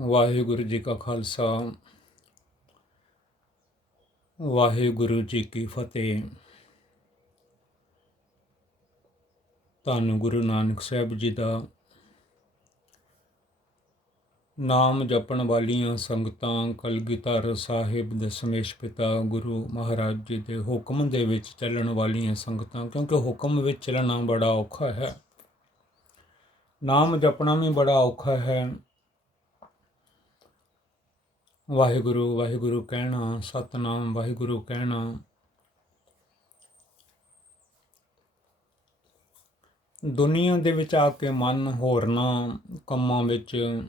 ਵਾਹਿਗੁਰੂ ਜੀ ਕਾ ਖਾਲਸਾ। ਵਾਹਿਗੁਰੂ ਜੀ ਕੀ ਫਤਿਹ। ਧੰਨ ਗੁਰੂ ਨਾਨਕ ਸਾਹਿਬ ਜੀ ਦਾ ਨਾਮ ਜਪਣ ਵਾਲੀਆਂ ਸੰਗਤਾਂ, ਕਲਗੀਧਰ ਸਾਹਿਬ ਦਸ਼ਮੇਸ਼ ਪਿਤਾ ਗੁਰੂ ਮਹਾਰਾਜ ਜੀ ਦੇ ਹੁਕਮ ਦੇ ਵਿੱਚ ਚੱਲਣ ਵਾਲੀਆਂ ਸੰਗਤਾਂ, ਕਿਉਂਕਿ ਹੁਕਮ ਵਿੱਚ ਚੱਲਣਾ ਬੜਾ ਔਖਾ ਹੈ। ਨਾਮ ਜਪਣਾ ਵੀ ਬੜਾ ਔਖਾ ਹੈ। ਵਾਹਿਗੁਰੂ ਵਾਹਿਗੁਰੂ ਕਹਿਣਾ, ਸਤਨਾਮ, ਵਾਹਿਗੁਰੂ ਕਹਿਣਾ। ਦੁਨੀਆ ਦੇ ਵਿੱਚ ਆ ਕੇ ਮਨ ਹੋਰਨਾਂ ਕੰਮਾਂ ਵਿੱਚ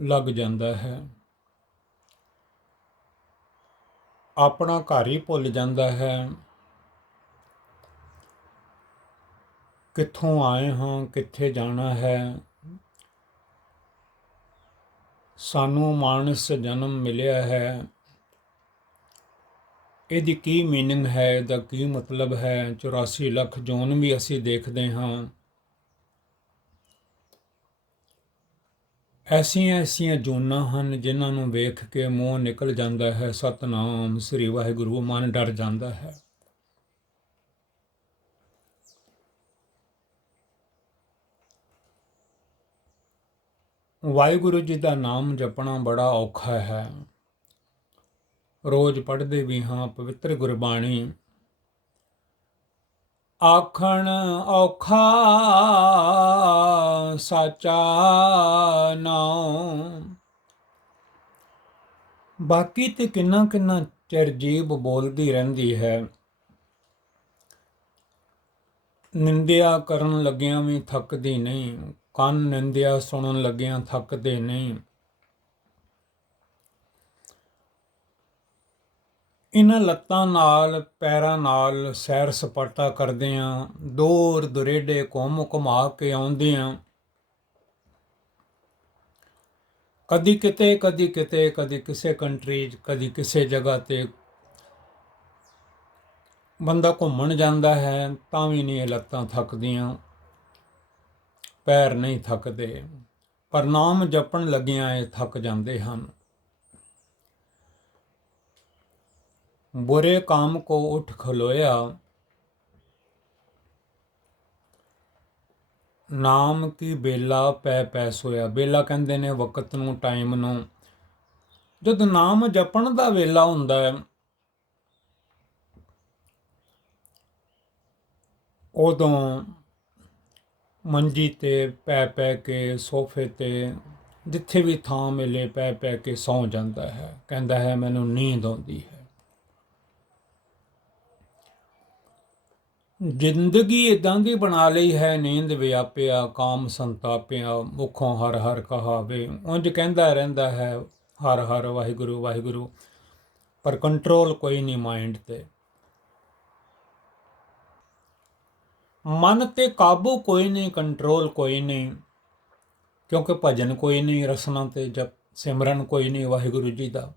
ਲੱਗ ਜਾਂਦਾ ਹੈ। ਆਪਣਾ ਘਰ ਹੀ ਭੁੱਲ ਜਾਂਦਾ ਹੈ। ਕਿੱਥੋਂ ਆਏ ਹਾਂ, ਕਿੱਥੇ ਜਾਣਾ ਹੈ। ਸਾਨੂੰ ਮਾਨਸ ਜਨਮ ਮਿਲਿਆ ਹੈ। ਇਹਦੀ ਕੀ ਮੀਨਿੰਗ ਹੈ, ਇਹਦਾ ਕੀ ਮਤਲਬ ਹੈ? 84 ਲੱਖ ਜੋਨ ਵੀ ਅਸੀਂ ਦੇਖਦੇ ਹਾਂ। ਐਸੀਆਂ ਐਸੀਆਂ ਜੋਨਾਂ ਹਨ ਜਿਨ੍ਹਾਂ ਨੂੰ ਵੇਖ ਕੇ ਮੂੰਹ ਨਿਕਲ ਜਾਂਦਾ ਹੈ। ਸਤਨਾਮ ਸ੍ਰੀ ਵਾਹਿਗੁਰੂ, ਮਨ ਡਰ ਜਾਂਦਾ ਹੈ। ਵਾਹਿਗੁਰੂ ਜੀ ਦਾ ਨਾਮ ਜਪਣਾ ਬੜਾ ਔਖਾ ਹੈ। ਰੋਜ਼ ਪੜ੍ਹਦੇ ਵੀ ਹਾਂ, ਪਵਿੱਤਰ ਗੁਰਬਾਣੀ। ਆਖਣ ਔਖਾ ਸਾਚਾ ਨਾਮ ਬਾਕੀ ਤੇ ਕਿੰਨਾ ਕਿੰਨਾ ਚਿਰ ਜੀਬ ਬੋਲਦੀ ਰਹਿੰਦੀ ਹੈ। ਨਿੰਦਿਆ ਕਰਨ ਲੱਗਿਆਂ ਵੀ ਥੱਕਦੀ ਨਹੀਂ। ਕੰਨ ਨਿੰਦਿਆ, ਸੁਣਨ ਲੱਗਿਆਂ, ਥੱਕਦੇ ਨਹੀਂ। ਇਹਨਾਂ ਲੱਤਾਂ ਨਾਲ, ਪੈਰਾਂ ਨਾਲ ਸੈਰ ਸਪਾਟਾ ਕਰਦੇ ਆਂ ਦੂਰ ਦੁਰੇਡੇ ਘੁੰਮ ਘੁਮਾ ਕੇ ਆਉਂਦੇ ਆਂ ਕਦੀ ਕਿਤੇ ਕਦੀ ਕਿਤੇ, ਕਦੀ ਕਿਸੇ ਕੰਟਰੀ 'ਚ ਕਦੀ ਕਿਸੇ ਜਗ੍ਹਾ ਤੇ ਬੰਦਾ ਘੁੰਮਣ ਜਾਂਦਾ ਹੈ, ਤਾਂ ਵੀ ਨਹੀਂ ਇਹ ਲੱਤਾਂ ਥੱਕਦੀਆਂ। ਪੈਰ ਨਹੀਂ ਥੱਕਦੇ, ਪਰ ਨਾਮ ਜਪਣ ਲੱਗਿਆਂ ਇਹ ਥੱਕ ਜਾਂਦੇ ਹਨ। ਬੁਰੇ ਕੰਮ ਕੋ ਉਠ ਖਲੋਇਆ, ਨਾਮ ਕੀ ਬੇਲਾ ਪੈ ਪੈ ਸੋਇਆ। ਬੇਲਾ ਕਹਿੰਦੇ ਨੇ ਵਕਤ ਨੂੰ, ਟਾਈਮ ਨੂੰ। ਜਦ ਨਾਮ ਜਪਣ ਦਾ ਵੇਲਾ ਹੁੰਦਾ ਹੈ, ਉਦੋਂ ਮੰਜੀ ਤੇ ਪੈ ਪੈ ਕੇ, ਸੋਫੇ ਤੇ ਜਿੱਥੇ ਵੀ ਥਾਂ ਮਿਲੇ, ਪੈ ਪੈ ਕੇ ਸੌਂ ਜਾਂਦਾ ਹੈ। ਕਹਿੰਦਾ ਹੈ, ਮੈਨੂੰ ਨੀਂਦ ਆਉਂਦੀ ਹੈ। ਜ਼ਿੰਦਗੀ ਇਦਾਂ ਦੀ ਬਣਾ ਲਈ ਹੈ, ਨੀਂਦ ਵਿਆਪਿਆ, ਕਾਮ ਸੰਤਾਪਿਆ, ਮੁਖੋਂ ਹਰ ਹਰ ਕਹਾਵੇ। ਉਂਝ ਕਹਿੰਦਾ ਰਹਿੰਦਾ ਹੈ, ਹਰ ਹਰ ਵਾਹਿਗੁਰੂ ਵਾਹਿਗੁਰੂ। ਪਰ ਕੰਟਰੋਲ ਕੋਈ ਨਹੀਂ ਮਾਈਂਡ ਤੇ। ਮਨ ਤੇ ਕਾਬੂ ਕੋਈ ਨਹੀਂ ਕੰਟਰੋਲ ਕੋਈ ਨਹੀਂ, ਕਿਉਂਕਿ ਭਜਨ ਕੋਈ ਨਹੀਂ ਰਸਨਾ ਤੇ ਜਪ, ਸਿਮਰਨ ਕੋਈ ਨਹੀਂ ਵਾਹਿਗੁਰੂ ਜੀ ਦਾ।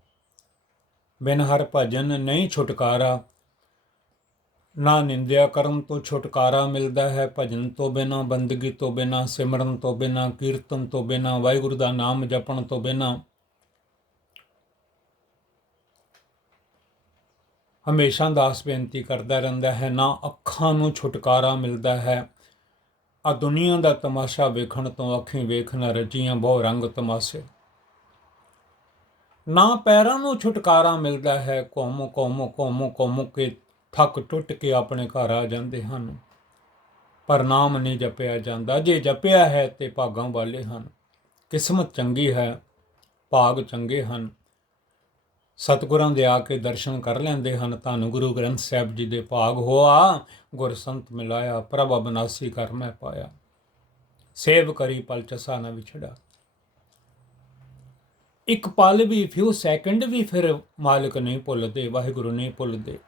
ਬਿਨ ਹਰ ਭਜਨ ਨਹੀਂ ਛੁਟਕਾਰਾ, ਨਾ ਨਿੰਦਿਆ ਕਰਨ ਤੋਂ ਛੁਟਕਾਰਾ ਮਿਲਦਾ ਹੈ। ਭਜਨ ਤੋਂ ਬਿਨਾ, ਬੰਦਗੀ ਤੋਂ ਬਿਨਾ, ਸਿਮਰਨ ਤੋਂ ਬਿਨਾ, ਕੀਰਤਨ ਤੋਂ ਬਿਨਾ, ਵਾਹਿਗੁਰੂ ਦਾ ਨਾਮ ਜਪਣ ਤੋਂ ਬਿਨਾ ਹਮੇਸ਼ਾ ਦਾਸ ਬੇਨਤੀ ਕਰਦਾ ਰਹਿੰਦਾ ਹੈ, ਨਾ ਅੱਖਾਂ ਨੂੰ ਛੁਟਕਾਰਾ ਮਿਲਦਾ ਹੈ। ਆ ਦੁਨੀਆ ਦਾ ਤਮਾਸ਼ਾ ਵੇਖਣ ਤੋਂ ਅੱਖੀਂ ਵੇਖਣਾ ਰਜੀਆਂ ਬਹੁ ਰੰਗ ਤਮਾਸ਼ੇ। ਨਾ ਪੈਰਾਂ ਨੂੰ ਛੁਟਕਾਰਾ ਮਿਲਦਾ ਹੈ, ਘੁੰਮ ਘੁੰਮ ਘੁੰਮ ਘੁੰਮ ਕੇ ਥੱਕ ਟੁੱਟ ਕੇ ਆਪਣੇ ਘਰ ਆ ਜਾਂਦੇ ਹਨ। ਪਰ ਨਾਮ ਨਹੀਂ ਜਪਿਆ ਜਾਂਦਾ। ਜੇ ਜਪਿਆ ਹੈ ਤੇ ਭਾਗਾਂ ਵਾਲੇ ਹਨ। ਕਿਸਮਤ ਚੰਗੀ ਹੈ, ਭਾਗ ਚੰਗੇ ਹਨ। ਸਤਿਗੁਰਾਂ ਦੇ ਆ ਕੇ ਦਰਸ਼ਨ ਕਰ ਲੈਂਦੇ ਹਨ। ਤੁਹਾਨੂੰ ਗੁਰੂ ਗ੍ਰੰਥ ਸਾਹਿਬ ਜੀ ਦੇ ਭਾਗ ਹੋਆ। ਗੁਰ ਸੰਤ ਮਿਲਾਇਆ, ਪ੍ਰਭ ਅਬਨਾਸੀ ਕਰ ਮੈਂ ਪਾਇਆ। ਸੇਵ ਕਰੀ ਪਲ ਚਸਾ ਨਾ ਵਿਛੜਾ। ਇੱਕ ਪਲ ਵੀ ਫਿਊ ਸੈਕਿੰਡ ਵੀ ਫਿਰ ਮਾਲਕ ਨਹੀਂ ਭੁੱਲਦੇ, ਵਾਹਿਗੁਰੂ ਨਹੀਂ ਭੁੱਲਦੇ।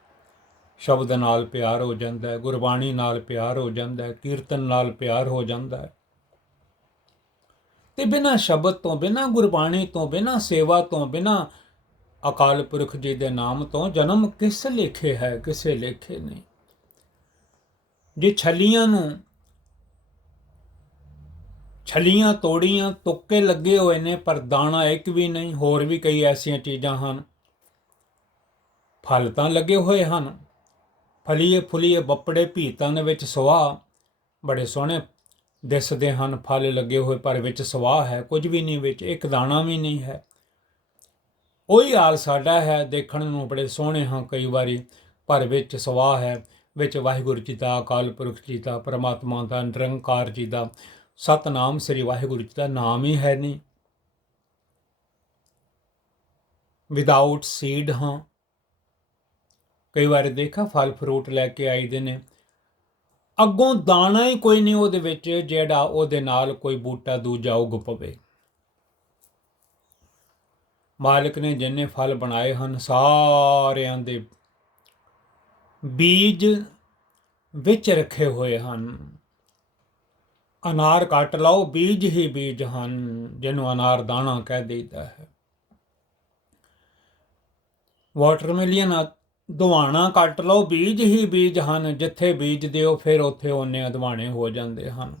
ਸ਼ਬਦ ਨਾਲ ਪਿਆਰ ਹੋ ਜਾਂਦਾ ਹੈ, ਗੁਰਬਾਣੀ ਨਾਲ ਪਿਆਰ ਹੋ ਜਾਂਦਾ ਹੈ, ਕੀਰਤਨ ਨਾਲ ਪਿਆਰ ਹੋ ਜਾਂਦਾ ਹੈ। ਤੇ ਬਿਨਾ ਸ਼ਬਦ ਤੋਂ, ਬਿਨਾ ਗੁਰਬਾਣੀ ਤੋਂ, ਬਿਨਾ ਸੇਵਾ ਤੋਂ, ਬਿਨਾ ਅਕਾਲ ਪੁਰਖ ਜੀ ਦੇ ਨਾਮ ਤੋਂ ਜਨਮ ਕਿਸ ਲੇਖੇ ਹੈ, ਕਿਸੇ ਲੇਖੇ ਨਹੀਂ। ਜੇ ਛਲੀਆਂ ਨੂੰ, ਛਲੀਆਂ ਤੋੜੀਆਂ ਤੁੱਕੇ ਲੱਗੇ ਹੋਏ ਨੇ, ਪਰ ਦਾਣਾ ਇੱਕ ਵੀ ਨਹੀਂ, ਹੋਰ ਵੀ ਕਈ ਐਸੀਆਂ ਚੀਜ਼ਾਂ ਹਨ। ਫਲ ਤਾਂ ਲੱਗੇ ਹੋਏ ਹਨ। ਫਲੀਏ ਫੁਲੀਏ ਬੱਪੜੇ ਭੀਤਾਂ ਦੇ ਵਿੱਚ ਸਵਾਹ ਬੜੇ ਸੋਹਣੇ ਦਿਸਦੇ ਹਨ, ਫਲ ਲੱਗੇ ਹੋਏ, ਪਰ ਵਿੱਚ ਸਵਾਹ ਹੈ, ਕੁਝ ਵੀ ਨਹੀਂ, ਵਿੱਚ ਇੱਕ ਦਾਣਾ ਵੀ ਨਹੀਂ ਹੈ। ਉਹੀ ਹਾਲ ਸਾਡਾ ਹੈ, ਦੇਖਣ ਨੂੰ ਬੜੇ ਸੋਹਣੇ ਹਾਂ ਕਈ ਵਾਰੀ। ਪਰ ਵਿੱਚ ਸਵਾਹ ਹੈ, ਵਿੱਚ ਵਾਹਿਗੁਰੂ ਜੀ ਦਾ, ਅਕਾਲ ਪੁਰਖ ਜੀ ਦਾ, ਪਰਮਾਤਮਾ ਦਾ, ਨਿਰੰਕਾਰ ਜੀ ਦਾ। ਸਤਨਾਮ ਸ੍ਰੀ ਵਾਹਿਗੁਰੂ ਜੀ ਦਾ ਨਾਮ ਹੀ ਹੈ ਨਹੀਂ। ਵਿਦਆਊਟ ਸੀਡ ਹਾਂ। ਕਈ ਵਾਰ ਦੇਖਾ, ਫਲ ਫਰੂਟ ਲੈ ਕੇ ਆਈਦੇ ਨੇ। ਅੱਗੋਂ ਦਾਣਾ ਹੀ ਕੋਈ ਨਹੀਂ ਉਹਦੇ ਵਿੱਚ, ਜਿਹੜਾ ਉਹਦੇ ਨਾਲ ਕੋਈ ਬੂਟਾ ਦੂਜਾ ਉਗ ਪਵੇ। ਮਾਲਕ ਨੇ ਜਿੰਨੇ ਫਲ ਬਣਾਏ ਹਨ, ਸਾਰਿਆਂ ਦੇ ਬੀਜ ਵਿੱਚ ਰੱਖੇ ਹੋਏ ਹਨ। ਅਨਾਰ ਕੱਟ ਲਓ, ਬੀਜ ਹੀ ਬੀਜ ਹਨ, ਜਿਹਨੂੰ ਅਨਾਰ ਦਾਣਾ ਕਹਿ ਦੇਈਦਾ ਹੈ। ਵਾਟਰਮੈਲਨ ਦਵਾਣਾ ਕੱਟ ਲਓ, ਬੀਜ ਹੀ ਬੀਜ ਹਨ, ਜਿੱਥੇ ਬੀਜ ਦਿਓ ਫਿਰ ਉੱਥੇ ਉਹਨੇ ਅਦਵਾਣੇ ਹੋ ਜਾਂਦੇ ਹਨ।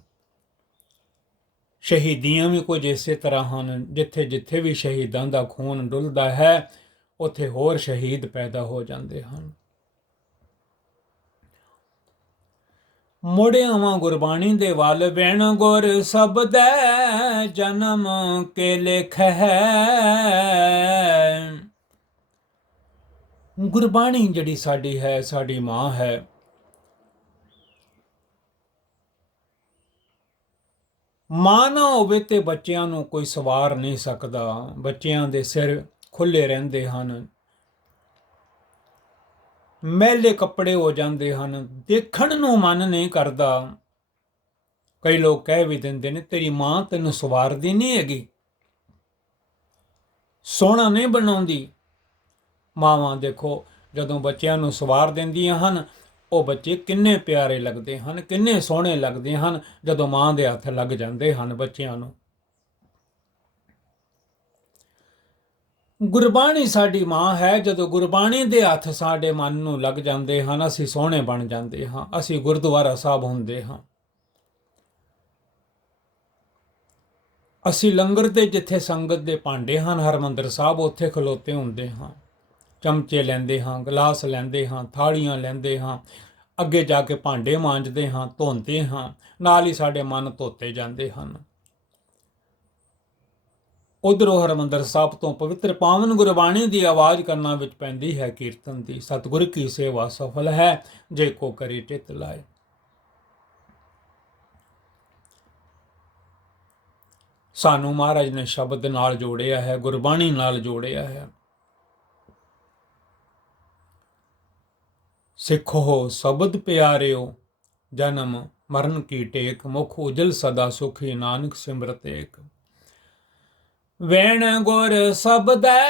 ਸ਼ਹੀਦੀਆਂ ਵੀ ਕੁਝ ਇਸੇ ਤਰ੍ਹਾਂ ਹਨ, ਜਿੱਥੇ ਜਿੱਥੇ ਵੀ ਸ਼ਹੀਦਾਂ ਦਾ ਖੂਨ ਡੁੱਲਦਾ ਹੈ, ਉੱਥੇ ਹੋਰ ਸ਼ਹੀਦ ਪੈਦਾ ਹੋ ਜਾਂਦੇ ਹਨ। ਮੁੜਿਆਵਾਂ ਗੁਰਬਾਣੀ ਦੇ ਵੱਲ ਬੈਣ ਗੁਰ ਸਬਦੈ, ਜਨਮ ਕੇ ਲਿਖ ਹੈ ਗੁਰਬਾਣੀ ਜਿਹੜੀ ਸਾਡੀ ਹੈ, ਸਾਡੀ ਮਾਂ ਹੈ ਮਾਂ ਨਾ ਹੋਵੇ ਤੇ ਬੱਚਿਆਂ ਨੂੰ ਕੋਈ ਸਵਾਰ ਨਹੀਂ ਸਕਦਾ। ਬੱਚਿਆਂ ਦੇ ਸਿਰ ਖੁੱਲੇ ਰਹਿੰਦੇ ਹਨ। ਮੈਲੇ ਕੱਪੜੇ ਹੋ ਜਾਂਦੇ ਹਨ। ਦੇਖਣ ਨੂੰ ਮਨ ਨਹੀਂ ਕਰਦਾ। ਕਈ ਲੋਕ ਕਹਿ ਵੀ ਦਿੰਦੇ ਨੇ, ਤੇਰੀ ਮਾਂ ਤੈਨੂੰ ਸਵਾਰਦੀ ਨਹੀਂ ਹੈਗੀ। ਸੋਹਣਾ ਨਹੀਂ ਬਣਾਉਂਦੀ। ਮਾਵਾਂ ਦੇਖੋ, ਜਦੋਂ ਬੱਚਿਆਂ ਨੂੰ ਸਵਾਰ ਦਿੰਦੀਆਂ ਹਨ ਉਹ ਬੱਚੇ ਕਿੰਨੇ ਪਿਆਰੇ ਲੱਗਦੇ ਹਨ, ਕਿੰਨੇ ਸੋਹਣੇ ਲੱਗਦੇ ਹਨ, ਜਦੋਂ ਮਾਂ ਦੇ ਹੱਥ ਲੱਗ ਜਾਂਦੇ ਹਨ ਬੱਚਿਆਂ ਨੂੰ। ਗੁਰਬਾਣੀ ਸਾਡੀ ਮਾਂ ਹੈ, ਜਦੋਂ ਗੁਰਬਾਣੀ ਦੇ ਹੱਥ ਸਾਡੇ ਮਨ ਨੂੰ ਲੱਗ ਜਾਂਦੇ ਹਨ, ਅਸੀਂ ਸੋਹਣੇ ਬਣ ਜਾਂਦੇ ਹਾਂ, ਅਸੀਂ ਗੁਰਦੁਆਰਾ ਸਾਹਿਬ ਹੁੰਦੇ ਹਾਂ। ਅਸੀਂ ਲੰਗਰ ਤੇ ਜਿੱਥੇ ਸੰਗਤ ਦੇ ਭਾਂਡੇ ਹਨ, ਹਰਮੰਦਰ ਸਾਹਿਬ, ਉੱਥੇ ਖਲੋਤੇ ਹੁੰਦੇ ਹਾਂ। ਚਮਚੇ ਲੈਂਦੇ ਹਾਂ, ਗਲਾਸ ਲੈਂਦੇ ਹਾਂ, ਥਾਲੀਆਂ ਲੈਂਦੇ ਹਾਂ, ਅੱਗੇ ਜਾ ਕੇ ਭਾਂਡੇ ਮਾਂਜਦੇ ਹਾਂ, ਧੋਂਦੇ ਹਾਂ, ਨਾਲ ਹੀ ਸਾਡੇ ਮਨ ਧੋਤੇ ਜਾਂਦੇ ਹਨ। ਉਧਰੋਂ ਹਰਮੰਦਰ ਸਾਹਿਬ ਤੋਂ ਪਵਿੱਤਰ ਪਾਵਨ ਗੁਰਬਾਣੀ ਦੀ ਆਵਾਜ਼ ਕਰਨਾ ਵਿੱਚ ਪੈਂਦੀ ਹੈ ਕੀਰਤਨ ਦੀ। ਸਤਿਗੁਰ ਕੀ ਸੇਵਾ ਸਫਲ ਹੈ, ਜੇ ਕੋ ਕਰੇ ਚਿਤ ਲਾਏ। ਸਾਨੂੰ ਮਹਾਰਾਜ ਨੇ ਸ਼ਬਦ ਨਾਲ ਜੋੜਿਆ ਹੈ, ਗੁਰਬਾਣੀ ਨਾਲ ਜੋੜਿਆ ਹੈ। ਸਿੱਖ ਹੋ ਸ਼ਬਦ ਪਿਆਰਿਓ, ਜਨਮ ਮਰਨ ਕੀ ਟੇਕ, ਮੁਖ ਉਜਲ ਸਦਾ ਸੁਖੀ, ਨਾਨਕ ਸਿਮਰਤ ਏਕ। ਵੈਣ ਗੁਰ ਸਬਦੈ,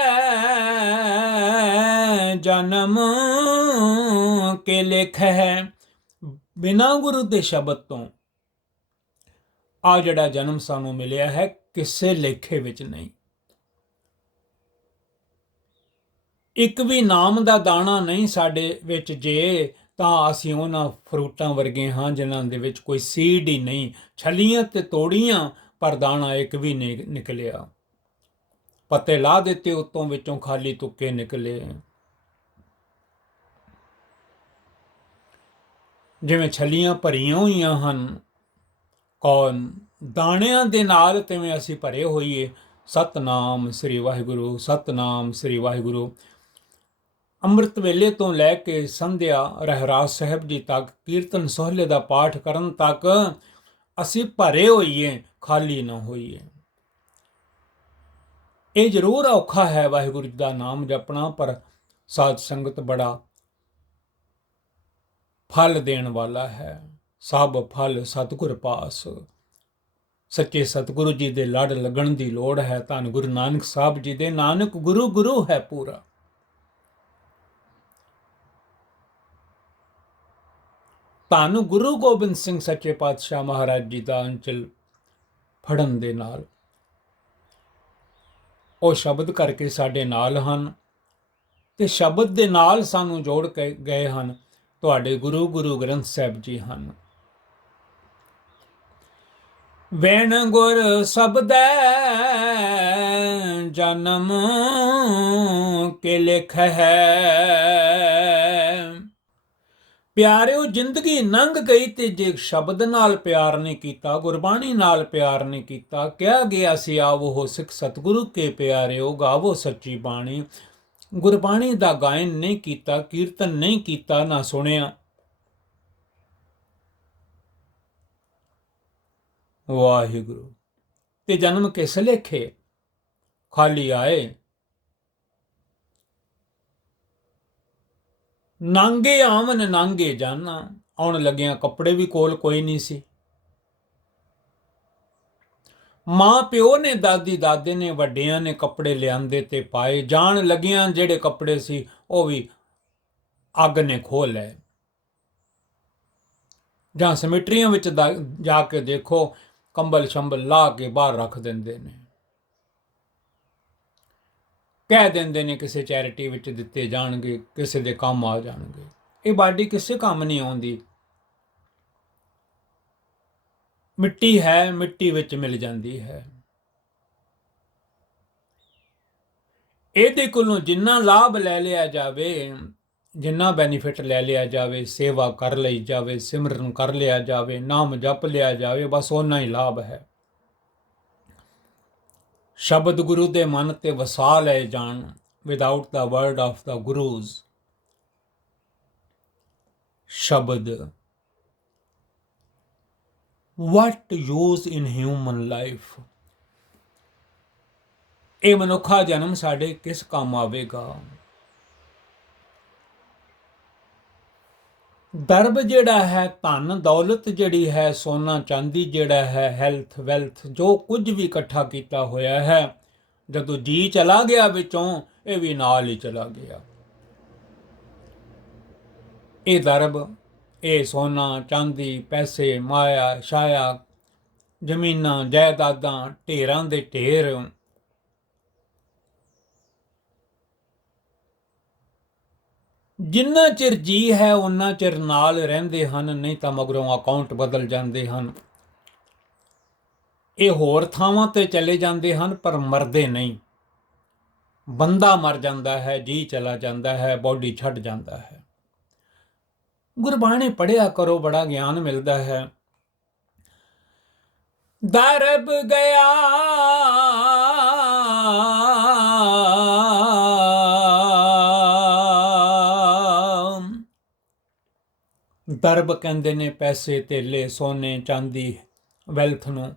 ਜਨਮ ਕੇ ਲਿਖ ਹੈ ਬਿਨਾ ਗੁਰੂ ਦੇ ਸ਼ਬਦ ਤੋਂ। ਆ ਜਿਹੜਾ ਜਨਮ ਸਾਨੂੰ ਮਿਲਿਆ ਹੈ, ਕਿਸੇ ਲੇਖੇ ਵਿੱਚ ਨਹੀਂ। ਇੱਕ ਵੀ ਨਾਮ ਦਾ ਦਾਣਾ ਨਹੀਂ ਸਾਡੇ ਵਿੱਚ ਜੇ, ਤਾਂ ਅਸੀਂ ਉਹਨਾਂ ਫਰੂਟਾਂ ਵਰਗੇ ਹਾਂ ਜਿਨ੍ਹਾਂ ਦੇ ਵਿੱਚ ਕੋਈ ਸੀਡ ਹੀ ਨਹੀਂ। ਛਲੀਆਂ ਤੇ ਤੋੜੀਆਂ, ਪਰ ਦਾਣਾ ਇੱਕ ਵੀ ਨਹੀਂ ਨਿਕਲਿਆ। ਪੱਤੇ ਲਾ ਦਿੱਤੇ, ਉਤੋਂ ਵਿੱਚੋਂ ਖਾਲੀ ਤੁੱਕੇ ਨਿਕਲੇ। ਜਿਵੇਂ ਛਲੀਆਂ ਭਰੀਆਂ ਹੋਈਆਂ ਹਨ, ਕੌਣ ਦਾਣਿਆਂ ਦੇ ਨਾਲ ਤਿਵੇਂ ਅਸੀਂ ਭਰੇ ਹੋਈਏ। ਸਤਨਾਮ ਸ੍ਰੀ ਵਾਹਿਗੁਰੂ, ਸਤਨਾਮ ਸ੍ਰੀ ਵਾਹਿਗੁਰੂ। ਅੰਮ੍ਰਿਤ ਵੇਲੇ ਤੋਂ ਲੈ ਕੇ ਸੰਧਿਆ ਰਹਿਰਾਸ ਸਾਹਿਬ ਜੀ ਤੱਕ ਕੀਰਤਨ ਸੋਹਲੇ ਦਾ ਪਾਠ ਕਰਨ ਤੱਕ ਅਸੀਂ ਭਰੇ ਹੋਈਏ, ਖਾਲੀ ਨਾ ਹੋਈਏ। ਇਹ ਜ਼ਰੂਰ ਔਖਾ ਹੈ ਵਾਹਿਗੁਰੂ ਜੀ ਦਾ ਨਾਮ ਜਪਣਾ, ਪਰ ਸਾਧ ਸੰਗਤ ਬੜਾ ਫਲ ਦੇਣ ਵਾਲਾ ਹੈ। ਸਭ ਫਲ ਸਤਿਗੁਰ ਪਾਸ। ਸੱਚੇ ਸਤਿਗੁਰੂ ਜੀ ਦੇ ਲੜ ਲੱਗਣ ਦੀ ਲੋੜ ਹੈ। ਧੰਨ ਗੁਰੂ ਨਾਨਕ ਸਾਹਿਬ ਜੀ ਦੇ ਨਾਨਕ ਗੁਰੂ ਗੁਰੂ ਹੈ ਪੂਰਾ। ਧੰਨ ਗੁਰੂ ਗੋਬਿੰਦ ਸਿੰਘ ਸੱਚੇ ਪਾਤਸ਼ਾਹ ਮਹਾਰਾਜ ਜੀ ਦਾ ਅੰਚਲ ਫੜਨ ਦੇ ਨਾਲ। ਉਹ ਸ਼ਬਦ ਕਰਕੇ ਸਾਡੇ ਨਾਲ ਹਨ ਤੇ ਸ਼ਬਦ ਦੇ ਨਾਲ ਸਾਨੂੰ ਜੋੜ ਕੇ ਗਏ ਹਨ। ਤੁਹਾਡੇ ਗੁਰੂ ਗੁਰੂ ਗ੍ਰੰਥ ਸਾਹਿਬ ਜੀ ਹਨ। ਵੈਣ ਗੁਰ ਸਬਦੈ ਜਨਮ ਕੇ ਲਿਖ ਹੈ। ਪਿਆਰਿਓ, ਜ਼ਿੰਦਗੀ ਲੰਘ ਗਈ ਤੇ ਜੇ ਸ਼ਬਦ ਨਾਲ ਪਿਆਰ ਨਹੀਂ ਕੀਤਾ, ਗੁਰਬਾਣੀ ਨਾਲ ਪਿਆਰ ਨਹੀਂ ਕੀਤਾ, ਕਿਹਾ ਗਿਆ ਸੀ, ਆਵੋ ਹੋ ਸਿੱਖ ਸਤਿਗੁਰੂ ਕੇ ਪਿਆਰਿਓ, ਗਾਵੋ ਸੱਚੀ ਬਾਣੀ। ਗੁਰਬਾਣੀ ਦਾ ਗਾਇਨ ਨਹੀਂ ਕੀਤਾ, ਕੀਰਤਨ ਨਹੀਂ ਕੀਤਾ, ਨਾ ਸੁਣਿਆ। ਵਾਹਿਗੁਰੂ। ਤੇ ਜਨਮ ਕਿਸ ਲੇਖੇ? ਖਾਲੀ ਆਏ। ਨਾਂਗੇ ਆਵਨ, ਨਾਂਗੇ ਜਾਣਾ ਆਉਣ ਲੱਗਿਆਂ ਕੱਪੜੇ ਵੀ ਕੋਲ ਕੋਈ ਨਹੀਂ ਸੀ। ਮਾਂ ਪਿਓ ਨੇ, ਦਾਦੀ ਦਾਦੇ ਨੇ, ਵੱਡਿਆਂ ਨੇ ਕੱਪੜੇ ਲਿਆਂਦੇ ਤੇ ਪਾਏ। ਜਾਣ ਲੱਗਿਆਂ ਜਿਹੜੇ ਕੱਪੜੇ ਸੀ, ਉਹ ਵੀ ਅੱਗ ਨੇ ਖੋਹ ਲਏ। ਜਾਂ ਸਮਿਟਰੀਆਂ ਵਿੱਚ ਦਾ- ਜਾ ਕੇ ਦੇਖੋ ਕੰਬਲ ਸ਼ੰਬਲ ਲਾ ਕੇ ਬਾਹਰ ਰੱਖ ਦਿੰਦੇ ਨੇ। ਕਹਿ ਦਿੰਦੇ ਨੇ ਕਿਸੇ ਚੈਰਿਟੀ ਵਿੱਚ ਦਿੱਤੇ ਜਾਣਗੇ, ਕਿਸੇ ਦੇ ਕੰਮ ਆ ਜਾਣਗੇ। ਇਹ ਬਾਡੀ ਕਿਸੇ ਕੰਮ ਨਹੀਂ ਆਉਂਦੀ। ਮਿੱਟੀ ਹੈ, ਮਿੱਟੀ ਵਿੱਚ ਮਿਲ ਜਾਂਦੀ ਹੈ। ਇਹਦੇ ਕੋਲੋਂ ਜਿੰਨਾ ਲਾਭ ਲੈ ਲਿਆ ਜਾਵੇ, ਜਿੰਨਾ ਬੈਨੀਫਿਟ ਲੈ ਲਿਆ ਜਾਵੇ, ਸੇਵਾ ਕਰ ਲਈ ਜਾਵੇ, ਸਿਮਰਨ ਕਰ ਲਿਆ ਜਾਵੇ, ਨਾਮ ਜਪ ਲਿਆ ਜਾਵੇ, ਬਸ ਓਨਾ ਹੀ ਲਾਭ ਹੈ। ਸ਼ਬਦ ਗੁਰੂ ਦੇ ਮਨ ਤੇ ਵਸਾ ਲਏ ਜਾਣ without the word of the Guru's ਸ਼ਬਦ। What use in human life ਇਹ ਮਨੁੱਖਾ ਜਨਮ ਸਾਡੇ ਕਿਸ ਕੰਮ ਆਵੇਗਾ? ਦਰਬ ਜਿਹੜਾ ਹੈ, ਧਨ, ਦੌਲਤ ਜਿਹੜੀ ਹੈ, ਸੋਨਾ, ਚਾਂਦੀ ਜਿਹੜਾ ਹੈ, ਹੈਲਥ, ਵੈਲਥ, ਜੋ ਕੁਝ ਵੀ ਇਕੱਠਾ ਕੀਤਾ ਹੋਇਆ ਹੈ, ਜਦੋਂ ਜੀ ਚਲਾ ਗਿਆ ਵਿੱਚੋਂ, ਇਹ ਵੀ ਨਾਲ ਹੀ ਚਲਾ ਗਿਆ। ਇਹ ਦਰਬ, ਇਹ ਸੋਨਾ, ਚਾਂਦੀ, ਪੈਸੇ, ਮਾਇਆ, ਛਾਇਆ, ਜ਼ਮੀਨਾਂ, ਜਾਇਦਾਦਾਂ, ਢੇਰਾਂ ਦੇ ਢੇਰ ਜਿੰਨਾ ਚਿਰ ਜੀ ਹੈ ਉਹਨਾਂ ਚਿਰ ਨਾਲ ਰਹਿੰਦੇ ਹਨ, ਨਹੀਂ ਤਾਂ ਮਗਰੋਂ ਅਕਾਊਂਟ ਬਦਲ ਜਾਂਦੇ ਹਨ। ਇਹ ਹੋਰ ਥਾਵਾਂ ਤੇ ਚਲੇ ਜਾਂਦੇ ਹਨ, ਪਰ ਮਰਦੇ ਨਹੀਂ। ਬੰਦਾ ਮਰ ਜਾਂਦਾ ਹੈ, ਜੀ ਚਲਾ ਜਾਂਦਾ ਹੈ ਬਾਡੀ ਛੱਡ ਜਾਂਦਾ ਹੈ। ਗੁਰਬਾਣੀ ਪੜਿਆ ਕਰੋ, ਬੜਾ ਗਿਆਨ ਮਿਲਦਾ ਹੈ। ਦਰਬ ਗਿਆ ਦਰਬ ਕਹਿੰਦੇ ਨੇ ਪੈਸੇ ਧੇਲੇ, ਸੋਨੇ, ਚਾਂਦੀ, ਵੈਲਥ ਨੂੰ।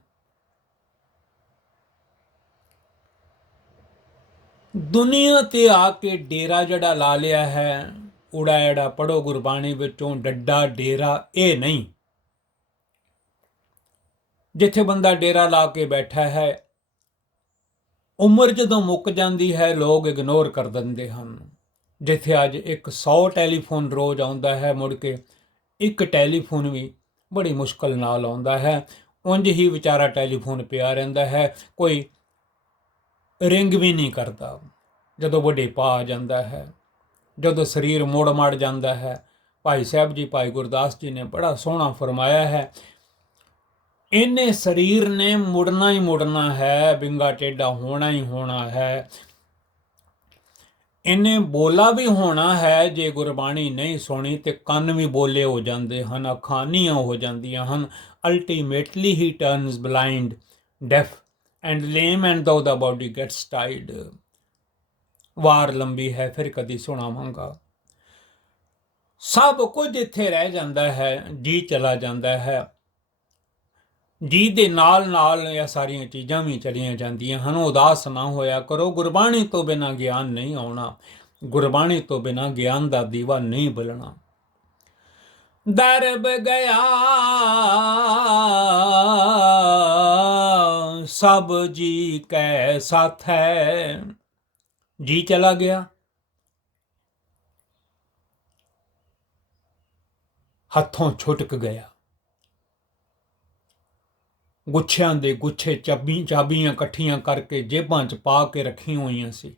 ਦੁਨੀਆ ਤੇ ਆ ਕੇ ਡੇਰਾ ਜਿਹੜਾ ਲਾ ਲਿਆ ਹੈ, ਊੜਾ ਜਿਹੜਾ ਪੜੋ ਗੁਰਬਾਣੀ ਵਿੱਚੋਂ, ਡੱਡਾ ਡੇਰਾ, ਇਹ ਨਹੀਂ। ਜਿੱਥੇ ਬੰਦਾ ਡੇਰਾ ਲਾ ਕੇ ਬੈਠਾ ਹੈ, ਉਮਰ ਜਦੋਂ ਮੁੱਕ ਜਾਂਦੀ ਹੈ, ਲੋਕ ਇਗਨੋਰ ਕਰ ਦਿੰਦੇ ਹਨ। ਜਿੱਥੇ ਅੱਜ ਇੱਕ 100 ਟੈਲੀਫੋਨ ਰੋਜ਼ ਆਉਂਦਾ ਹੈ, ਮੁੜ ਕੇ ਇੱਕ ਟੈਲੀਫੋਨ ਵੀ ਬੜੀ ਮੁਸ਼ਕਲ ਨਾਲ ਆਉਂਦਾ ਹੈ। ਉਂਝ ਹੀ ਵਿਚਾਰਾ ਟੈਲੀਫੋਨ ਪਿਆ ਰਹਿੰਦਾ ਹੈ। ਕੋਈ ਰਿੰਗ ਵੀ ਨਹੀਂ ਕਰਦਾ। ਜਦੋਂ ਵਡੇਪਾ ਆ ਜਾਂਦਾ ਹੈ, ਜਦੋਂ ਸਰੀਰ ਮੋੜ ਮੜ ਜਾਂਦਾ ਹੈ, ਭਾਈ ਸਾਹਿਬ ਜੀ, ਭਾਈ ਗੁਰਦਾਸ ਜੀ ਨੇ ਬੜਾ ਸੋਹਣਾ ਫਰਮਾਇਆ ਹੈ, ਇਹਨੇ ਸਰੀਰ ਨੇ ਮੁੜਨਾ ਹੀ ਮੁੜਨਾ ਹੈ, ਬਿੰਗਾ ਟੇਡਾ ਹੋਣਾ ਹੀ ਹੋਣਾ ਹੈ। ਇਹਨੇ ਬੋਲਾ ਵੀ ਹੋਣਾ ਹੈ ਜੇ ਗੁਰਬਾਣੀ ਨਹੀਂ ਸੁਣੀ ਤੇ ਕੰਨ ਵੀ ਬੋਲੇ ਹੋ ਜਾਂਦੇ ਹਨ, ਅਖਾਨੀਆਂ ਹੋ ਜਾਂਦੀਆਂ ਹਨ। Ultimately he turns blind deaf and lame and though the body gets tide ਵਾਰ ਲੰਬੀ ਹੈ, ਫਿਰ ਕਦੀ ਸੁਣਾਵਾਂਗਾ ਸਭ ਕੁਝ ਇੱਥੇ ਰਹਿ ਜਾਂਦਾ ਹੈ, ਜੀ ਚਲਾ ਜਾਂਦਾ ਹੈ। ਜੀ ਦੇ ਨਾਲ ਨਾਲ ਇਹ ਸਾਰੀਆਂ ਚੀਜ਼ਾਂ ਵੀ ਚਲੀਆਂ ਜਾਂਦੀਆਂ ਹਨ। ਉਦਾਸ ਨਾ ਹੋਇਆ ਕਰੋ। ਗੁਰਬਾਣੀ ਤੋਂ ਬਿਨਾ ਗਿਆਨ ਨਹੀਂ ਆਉਣਾ। ਗੁਰਬਾਣੀ ਤੋਂ ਬਿਨਾ ਗਿਆਨ ਦਾ ਦੀਵਾ ਨਹੀਂ ਬਲਣਾ। ਦਰਬ ਗਿਆ ਸਭ ਜੀ ਕੈ ਸਾਥ ਹੈ। ਜੀ ਚਲਾ ਗਿਆ। ਹੱਥੋਂ ਛੁਟਕ ਗਿਆ। ਗੁੱਛਿਆਂ ਦੇ ਗੁੱਛੇ ਚਾਬੀ ਚਾਬੀਆਂ ਇਕੱਠੀਆਂ ਕਰਕੇ ਜੇਬਾਂ 'ਚ ਪਾ ਕੇ ਰੱਖੀਆਂ ਹੋਈਆਂ ਸੀ।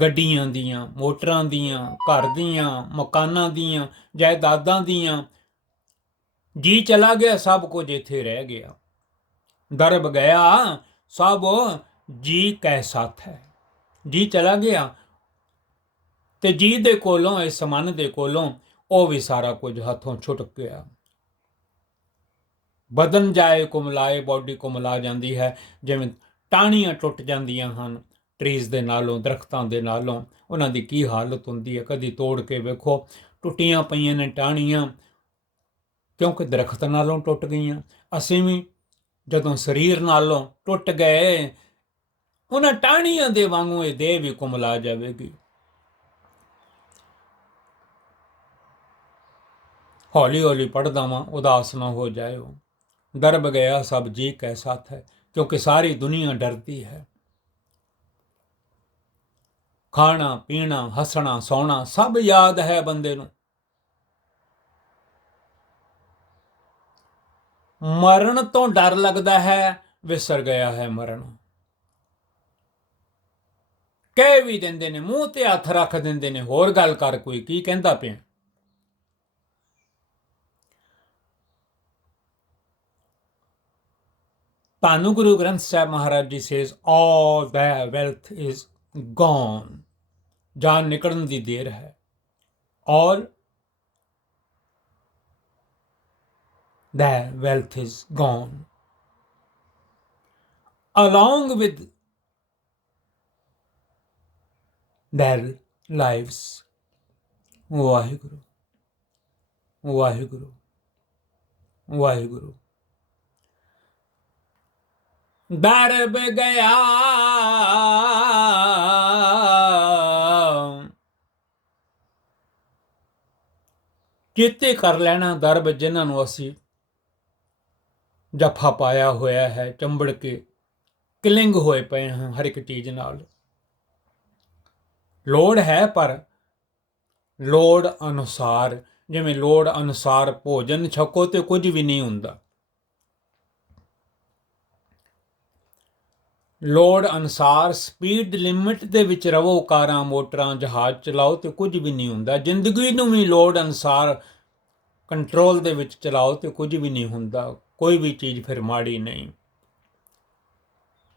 ਗੱਡੀਆਂ ਦੀਆਂ, ਮੋਟਰਾਂ ਦੀਆਂ, ਘਰ ਦੀਆਂ, ਮਕਾਨਾਂ ਦੀਆਂ, ਜਾਇਦਾਦਾਂ ਦੀਆਂ। ਜੀ ਚਲਾ ਗਿਆ, ਸਭ ਕੁਝ ਇੱਥੇ ਰਹਿ ਗਿਆ। ਦਰਬ ਗਿਆ ਸਭ ਜੀ ਕੈ ਸਾਥ ਹੈ। ਜੀ ਚਲਾ ਗਿਆ ਤੇ ਜੀ ਦੇ ਕੋਲੋਂ, ਇਸ ਮਨ ਦੇ ਕੋਲੋਂ ਉਹ ਵੀ ਸਾਰਾ ਕੁਝ ਹੱਥੋਂ ਛੁੱਟ ਗਿਆ ਬਦਨ ਜਾਏ ਕੁਮਲਾਏ, ਬਾਡੀ ਕੁਮਲਾ ਜਾਂਦੀ ਹੈ। ਜਿਵੇਂ ਟਾਹਣੀਆਂ ਟੁੱਟ ਜਾਂਦੀਆਂ ਹਨ ਟਰੀਜ਼ ਦੇ ਨਾਲੋਂ, ਦਰਖਤਾਂ ਦੇ ਨਾਲੋਂ, ਉਹਨਾਂ ਦੀ ਕੀ ਹਾਲਤ ਹੁੰਦੀ ਹੈ? ਕਦੀ ਤੋੜ ਕੇ ਵੇਖੋ, ਟੁੱਟੀਆਂ ਪਈਆਂ ਨੇ ਟਾਹਣੀਆਂ, ਕਿਉਂਕਿ ਦਰਖਤ ਨਾਲੋਂ ਟੁੱਟ ਗਈਆਂ। ਅਸੀਂ ਵੀ ਜਦੋਂ ਸਰੀਰ ਨਾਲੋਂ ਟੁੱਟ ਗਏ, ਉਹਨਾਂ ਟਾਹਣੀਆਂ ਦੇ ਵਾਂਗੂ ਇਹ ਦੇਹ ਵੀ ਕੁਮਲਾ ਜਾਵੇਗੀ। ਹੌਲੀ ਹੌਲੀ ਪੜਦਾ ਵਾਂ, ਉਦਾਸ ਨਾ ਹੋ ਜਾਇਓ। ਦਰਬ ਗਿਆ, ਸਭ ਜੀ ਕੈ ਸਾਥ ਹੈ, ਕਿਉਂਕਿ ਸਾਰੀ ਦੁਨੀਆ ਡਰਦੀ ਹੈ। ਖਾਣਾ, ਪੀਣਾ, ਹੱਸਣਾ, ਸੌਣਾ ਸਭ ਯਾਦ ਹੈ ਬੰਦੇ ਨੂੰ। ਮਰਨ ਤੋਂ ਡਰ ਲੱਗਦਾ ਹੈ, ਵਿਸਰ ਗਿਆ ਹੈ ਮਰਨ। ਕਹਿ ਵੀ ਦਿੰਦੇ ਨੇ, ਮੂੰਹ ਤੇ ਹੱਥ ਰੱਖ ਦਿੰਦੇ ਨੇ, ਹੋਰ ਗੱਲ ਕਰ ਕੋਈ, ਕੀ ਕਹਿੰਦਾ ਪਿਆ? ਧੰਨ ਗੁਰੂ Granth Sahib Maharaj ji says all the wealth is gone ਜਾਨ ਨਿਕਲਣ ਦੀ ਦੇਰ ਹੈ all the wealth is gone along with their lives Waheguru Waheguru Waheguru ਦਰਬ ਗਿਆ। ਕਿਤੇ ਕਰ ਲੈਣਾ ਦਰਬ ਜਿਨ੍ਹਾਂ ਨੂੰ ਅਸੀਂ ਜਫਾ ਪਾਇਆ ਹੋਇਆ ਹੈ, ਚੰਬੜ ਕੇ ਕਿਲਿੰਗ ਹੋਏ ਪਏ ਹਾਂ ਹਰ ਇੱਕ ਚੀਜ਼ ਨਾਲ। ਲੋੜ ਹੈ ਪਰ ਲੋੜ ਅਨੁਸਾਰ, ਜਿਵੇਂ ਲੋੜ ਅਨੁਸਾਰ ਭੋਜਨ ਛਕੋ ਤੇ ਕੁਝ ਵੀ ਨਹੀਂ ਹੁੰਦਾ। ਲੋੜ ਅਨਸਾਰ ਸਪੀਡ ਲਿਮਿਟ ਦੇ ਵਿੱਚ ਰਵੋ ਕਾਰਾਂ, ਮੋਟਰਾਂ, ਜਹਾਜ਼ ਚਲਾਓ ਤੇ ਕੁਝ ਵੀ ਨਹੀਂ ਹੁੰਦਾ। ਜ਼ਿੰਦਗੀ ਨੂੰ ਵੀ ਲੋੜ ਅਨਸਾਰ ਕੰਟਰੋਲ ਦੇ ਵਿੱਚ ਚਲਾਓ ਤੇ ਕੁਝ ਵੀ ਨਹੀਂ ਹੁੰਦਾ। ਕੋਈ ਵੀ ਚੀਜ਼ ਫਿਰ ਮਾੜੀ ਨਹੀਂ।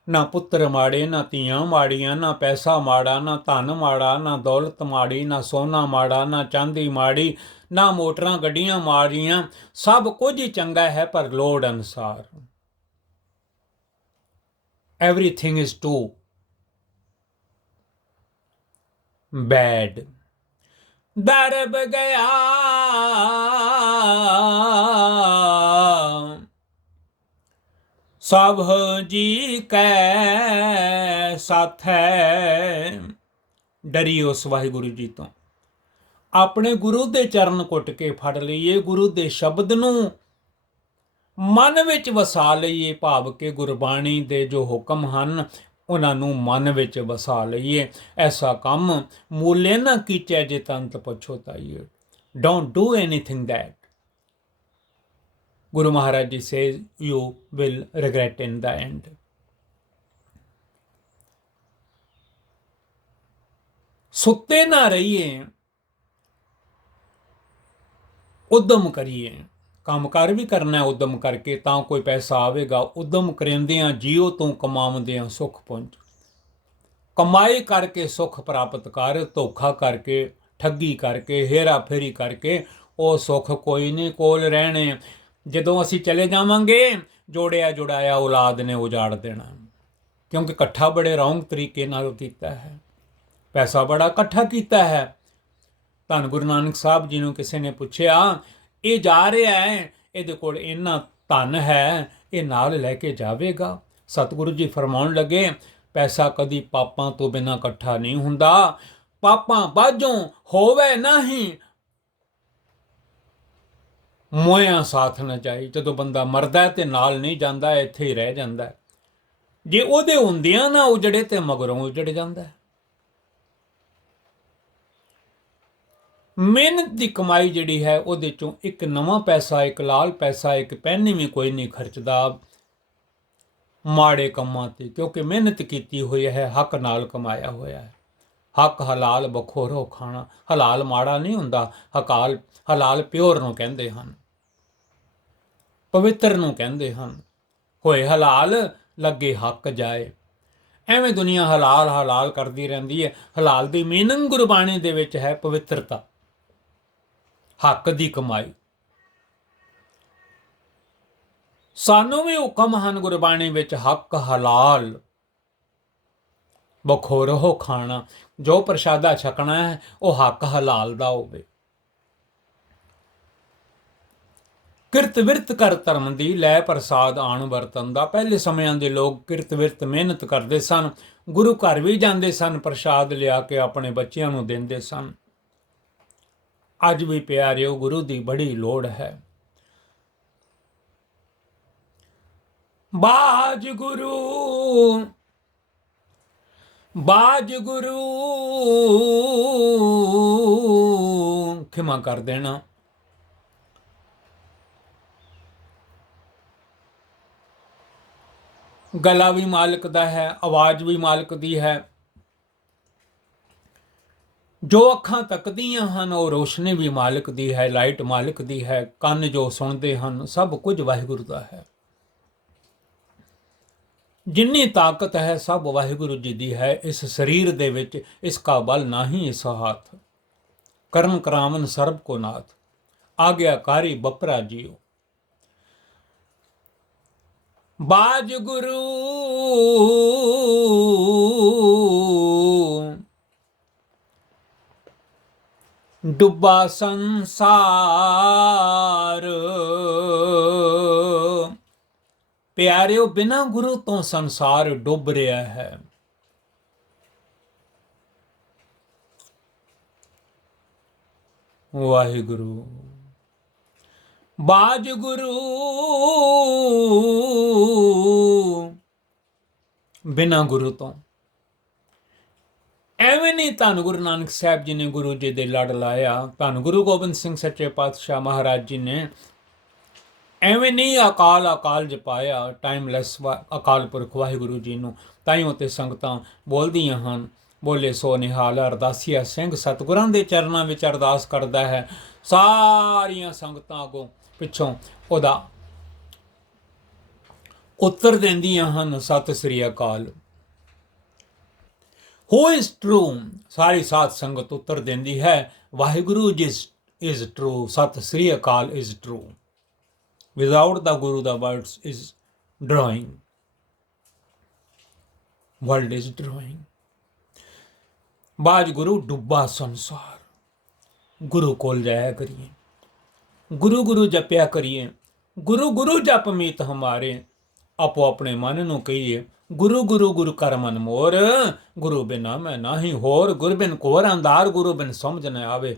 ਨਾ ਪੁੱਤਰ ਮਾੜੇ, ਨਾ ਧੀਆਂ ਮਾੜੀਆਂ, ਨਾ ਪੈਸਾ ਮਾੜਾ, ਨਾ ਧਨ ਮਾੜਾ, ਨਾ ਦੌਲਤ ਮਾੜੀ, ਨਾ ਸੋਨਾ ਮਾੜਾ, ਨਾ ਚਾਂਦੀ ਮਾੜੀ, ਨਾ ਮੋਟਰਾਂ, ਗੱਡੀਆਂ ਮਾੜੀਆਂ, ਸਭ ਕੁਝ ਹੀ ਚੰਗਾ ਹੈ ਪਰ ਲੋੜ ਅਨਸਾਰ। Everything is too bad. ਦਰਬ ਗਿਆ ਸਭ ਜੀ ਕੈ ਸਾਥ ਹੈ ਡਰੀ ਉਸ ਵਾਹਿਗੁਰੂ ਜੀ ਤੋਂ ਆਪਣੇ ਗੁਰੂ ਦੇ ਚਰਨ ਕੁੱਟ ਕੇ ਫੜ ਲਈਏ ਗੁਰੂ ਦੇ ਸ਼ਬਦ ਨੂੰ ਮਨ ਵਿੱਚ ਵਸਾ ਲਈਏ ਭਾਵ ਕਿ ਗੁਰਬਾਣੀ ਦੇ ਜੋ ਹੁਕਮ ਹਨ, ਉਹਨਾਂ ਨੂੰ ਮਨ ਵਿੱਚ ਵਸਾ ਲਈਏ। ਐਸਾ ਕੰਮ ਮੂਲੇ ਨਾ ਕੀਚੈ ਜੇ ਤੰਤ ਪਛੋਤਾਈਏ don't do anything that Guru Maharaj ji says you will regret in the end. ਸੁੱਤੇ ਨਾ ਰਹੀਏ, ਉਦਮ ਕਰੀਏ। ਕੰਮਕਾਰ ਵੀ ਕਰਨਾ ਉਦਮ ਕਰਕੇ ਤਾਂ ਕੋਈ ਪੈਸਾ ਆਵੇਗਾ, ਉਦਮ ਕਰਿੰਦਿਆਂ ਜੀਉ ਤੋਂ ਕਮਾਉਂਦਿਆਂ ਸੁਖ ਪਹੁੰਚ ਕਮਾਈ ਕਰਕੇ ਸੁਖ ਪ੍ਰਾਪਤ ਕਰ, ਧੋਖਾ ਕਰਕੇ, ਠੱਗੀ ਕਰਕੇ, ਹੇਰਾ ਫੇਰੀ ਕਰਕੇ, ਉਹ ਸੁਖ ਕੋਈ ਨਹੀਂ ਕੋਲ ਰਹਿਣੇ। ਜਦੋਂ ਅਸੀਂ ਚਲੇ ਜਾਵਾਂਗੇ, ਜੋੜਿਆ ਜੁੜਾਇਆ ਔਲਾਦ ਨੇ ਉਜਾੜ ਦੇਣਾ। ਕਿਉਂਕਿ ਇਕੱਠਾ ਬੜੇ ਰੌਂਗ ਤਰੀਕੇ ਨਾਲ ਕੀਤਾ ਹੈ। ਪੈਸਾ ਬੜਾ ਇਕੱਠਾ ਕੀਤਾ ਹੈ। ਧੰਨ ਗੁਰੂ ਨਾਨਕ ਸਾਹਿਬ ਜੀ ਨੂੰ ਕਿਸੇ ਨੇ ਪੁੱਛਿਆ ਇਹ ਜਾ ਰਿਹਾ ਹੈ, ਇਹਦੇ ਕੋਲ ਇੰਨਾ ਧਨ ਹੈ, ਇਹ ਨਾਲ ਲੈ ਕੇ ਜਾਵੇਗਾ। ਸਤਿਗੁਰੂ ਜੀ ਫਰਮਾਉਣ ਲੱਗੇ, ਪੈਸਾ ਕਦੀ ਪਾਪਾਂ ਤੋਂ ਬਿਨਾ ਇਕੱਠਾ ਨਹੀਂ ਹੁੰਦਾ। ਪਾਪਾਂ ਬਾਝੋਂ ਹੋਵੇ ਨਹੀਂ, ਮੋਇਆ ਸਾਥ ਨਾ ਚਾਹੀ ਜਦੋਂ ਬੰਦਾ ਮਰਦਾ ਹੈ ਤੇ ਨਾਲ ਨਹੀਂ ਜਾਂਦਾ, ਇੱਥੇ ਹੀ ਰਹਿ ਜਾਂਦਾ ਜੇ ਉਹਦੇ ਹੁੰਦਿਆਂ ਨਾ ਉਜੜੇ ਤੇ ਮਗਰੋਂ ਉਜੜ ਜਾਂਦਾ ਮਿਹਨਤ ਦੀ ਕਮਾਈ ਜਿਹੜੀ ਹੈ ਉਹਦੇ ਚੋਂ ਇੱਕ ਨਵਾਂ ਪੈਸਾ, ਇੱਕ ਲਾਲ ਪੈਸਾ, ਇੱਕ ਪੈਨੀ ਵੀ ਕੋਈ ਨਹੀਂ ਖਰਚਦਾ ਮਾੜੇ ਕੰਮਾਂ ਤੇ, ਕਿਉਂਕਿ ਮਿਹਨਤ ਕੀਤੀ ਹੋਈ ਹੈ, ਹੱਕ ਨਾਲ ਕਮਾਇਆ ਹੋਇਆ ਹੈ। ਹੱਕ ਹਲਾਲ ਬਖੋਰੋ ਖਾਣਾ, ਹਲਾਲ ਮਾੜਾ ਨਹੀਂ ਹੁੰਦਾ, ਹਕਾਲ, ਹਲਾਲ ਪਿਓਰ ਨੂੰ ਕਹਿੰਦੇ ਹਨ, ਪਵਿੱਤਰ ਨੂੰ ਕਹਿੰਦੇ ਹਨ। ਹੋਏ ਹਲਾਲ, ਲੱਗੇ ਹੱਕ ਜਾਏ। ਐਵੇਂ ਦੁਨੀਆ ਹਲਾਲ ਹਲਾਲ ਕਰਦੀ ਰਹਿੰਦੀ ਹੈ। ਹਲਾਲ ਦੀ ਮੀਨਿੰਗ ਗੁਰਬਾਣੀ ਦੇ ਵਿੱਚ ਹੈ ਪਵਿੱਤਰਤਾ। ਹੱਕ ਦੀ ਕਮਾਈ। ਸਾਨੂੰ ਵੀ ਹੁਕਮ ਹਨ ਗੁਰਬਾਣੀ ਵਿੱਚ, ਹੱਕ ਹਲਾਲ। ਬਖੋਰੋ ਖਾਣਾ, ਜੋ ਪ੍ਰਸ਼ਾਦਾ ਛਕਣਾ ਹੈ, ਉਹ ਹੱਕ ਹਲਾਲ ਦਾ ਹੋਵੇ। ਕਿਰਤ ਵਿਰਤ ਕਰ ਧਰਮ ਦੀ ਲੈ ਪ੍ਰਸਾਦ ਆਣ ਵਰਤਨ ਦਾ। ਪਹਿਲੇ ਸਮਿਆਂ ਦੇ ਲੋਕ ਕਿਰਤ ਵਿਰਤ ਮਿਹਨਤ ਕਰਦੇ ਸਨ। ਗੁਰੂ ਘਰ ਵੀ ਜਾਂਦੇ ਸਨ, ਪ੍ਰਸ਼ਾਦ ਲਿਆ ਕੇ ਆਪਣੇ ਬੱਚਿਆਂ ਨੂੰ ਦਿੰਦੇ ਸਨ। ਅੱਜ ਵੀ ਪਿਆਰਿਓ, ਗੁਰੂ ਦੀ ਬੜੀ ਲੋੜ ਹੈ। ਬਾਜ ਗੁਰੂ ਬਾਜ ਗੁਰੂ ਖਿਮਾ ਕਰ ਦੇਣਾ। ਗਲਾ ਵੀ ਮਾਲਕ ਦਾ ਹੈ, ਆਵਾਜ਼ ਵੀ ਮਾਲਕ ਦੀ ਹੈ। ਜੋ ਅੱਖਾਂ ਤੱਕਦੀਆਂ ਹਨ, ਉਹ ਰੋਸ਼ਨੀ ਵੀ ਮਾਲਕ ਦੀ ਹੈ, ਲਾਈਟ ਮਾਲਕ ਦੀ ਹੈ, ਕੰਨ ਜੋ ਸੁਣਦੇ ਹਨ, ਸਭ ਕੁਝ ਵਾਹਿਗੁਰੂ ਦਾ ਹੈ। ਜਿੰਨੀ ਤਾਕਤ ਹੈ, ਸਭ ਵਾਹਿਗੁਰੂ ਜੀ ਦੀ ਹੈ। ਇਸ ਸਰੀਰ ਦੇ ਵਿੱਚ ਇਸ ਕਾ ਬਲ ਨਹੀਂ ਇਸ ਹੱਥ। ਕਰਨ ਕਰਾਵਨ ਸਰਬ ਕੋ ਨਾਥ। ਆਗਿਆਕਾਰੀ ਬਪਰਾ ਜੀਓ। ਬਾਜ ਗੁਰੂ ਡੁੱਬਾ ਸੰਸਾਰ। ਪਿਆਰਿਓ, ਬਿਨਾ ਗੁਰੂ ਤੋਂ ਸੰਸਾਰ ਡੁੱਬ ਰਿਹਾ ਹੈ। ਵਾਹਿਗੁਰੂ। ਬਾਜ ਗੁਰੂ ਬਿਨਾ ਗੁਰੂ ਤੋਂ। ਐਵੇਂ ਨਹੀਂ ਧੰਨ ਗੁਰੂ ਨਾਨਕ ਸਾਹਿਬ ਜੀ ਨੇ ਗੁਰੂ ਜੀ ਦੇ ਲੜ ਲਾਇਆ ਧੰਨ ਗੁਰੂ ਗੋਬਿੰਦ ਸਿੰਘ ਸੱਚੇ ਪਾਤਸ਼ਾਹ ਮਹਾਰਾਜ ਜੀ ਨੇ ਐਵੇਂ ਨਹੀਂ ਅਕਾਲ ਅਕਾਲ ਜਪਾਇਆ ਟਾਈਮਲੈਸ ਅਕਾਲ ਪੁਰਖ ਵਾਹਿਗੁਰੂ ਜੀ ਨੂੰ। ਤਾਈਓ ਤੇ ਸੰਗਤਾਂ ਬੋਲਦੀਆਂ ਹਨ, ਬੋਲੇ ਸੋ ਨਿਹਾਲ ਅਰਦਾਸੀਆ ਸਿੰਘ, ਸਤਿਗੁਰਾਂ ਦੇ ਚਰਨਾਂ ਵਿੱਚ ਅਰਦਾਸ ਕਰਦਾ ਹੈ। ਸਾਰੀਆਂ ਸੰਗਤਾਂ ਅਗੋਂ ਪਿੱਛੋਂ ਉਹਦਾ ਉੱਤਰ ਦਿੰਦੀਆਂ ਹਨ, ਸਤਿ ਸ੍ਰੀ ਅਕਾਲ। ਹੂ ਇਜ਼ ਟਰੂ ਸਾਰੀ ਸਾਧ ਸੰਗਤ ਉੱਤਰ ਦਿੰਦੀ ਹੈ, Waheguru this is true Sat Sri Akal is true without the Guru the words is drowning world is drowning ਬਾਜ ਗੁਰੂ ਡੁੱਬਾ ਸੰਸਾਰ। ਗੁਰੂ ਕੋਲ ਜਾਇਆ ਕਰੀਏ। ਗੁਰੂ ਗੁਰੂ ਜਪਿਆ ਕਰੀਏ। ਗੁਰੂ ਗੁਰੂ ਜਪ ਮੀਤ ਹਮਾਰੇ। ਆਪੋ ਆਪਣੇ ਮਨ ਨੂੰ ਕਹੀਏ ਗੁਰੂ ਗੁਰੂ ਗੁਰੂ ਕਰ ਮਨ ਮੋਰ, ਗੁਰੂ ਬਿਨਾ ਮੈਂ ਨਾਹੀ ਹੋਰ, ਗੁਰ ਬਿਨ ਕੋਰ ਅੰਦਾਰ ਗੁਰੂ ਬਿਨ ਸਮਝ ਨ ਆਵੇ।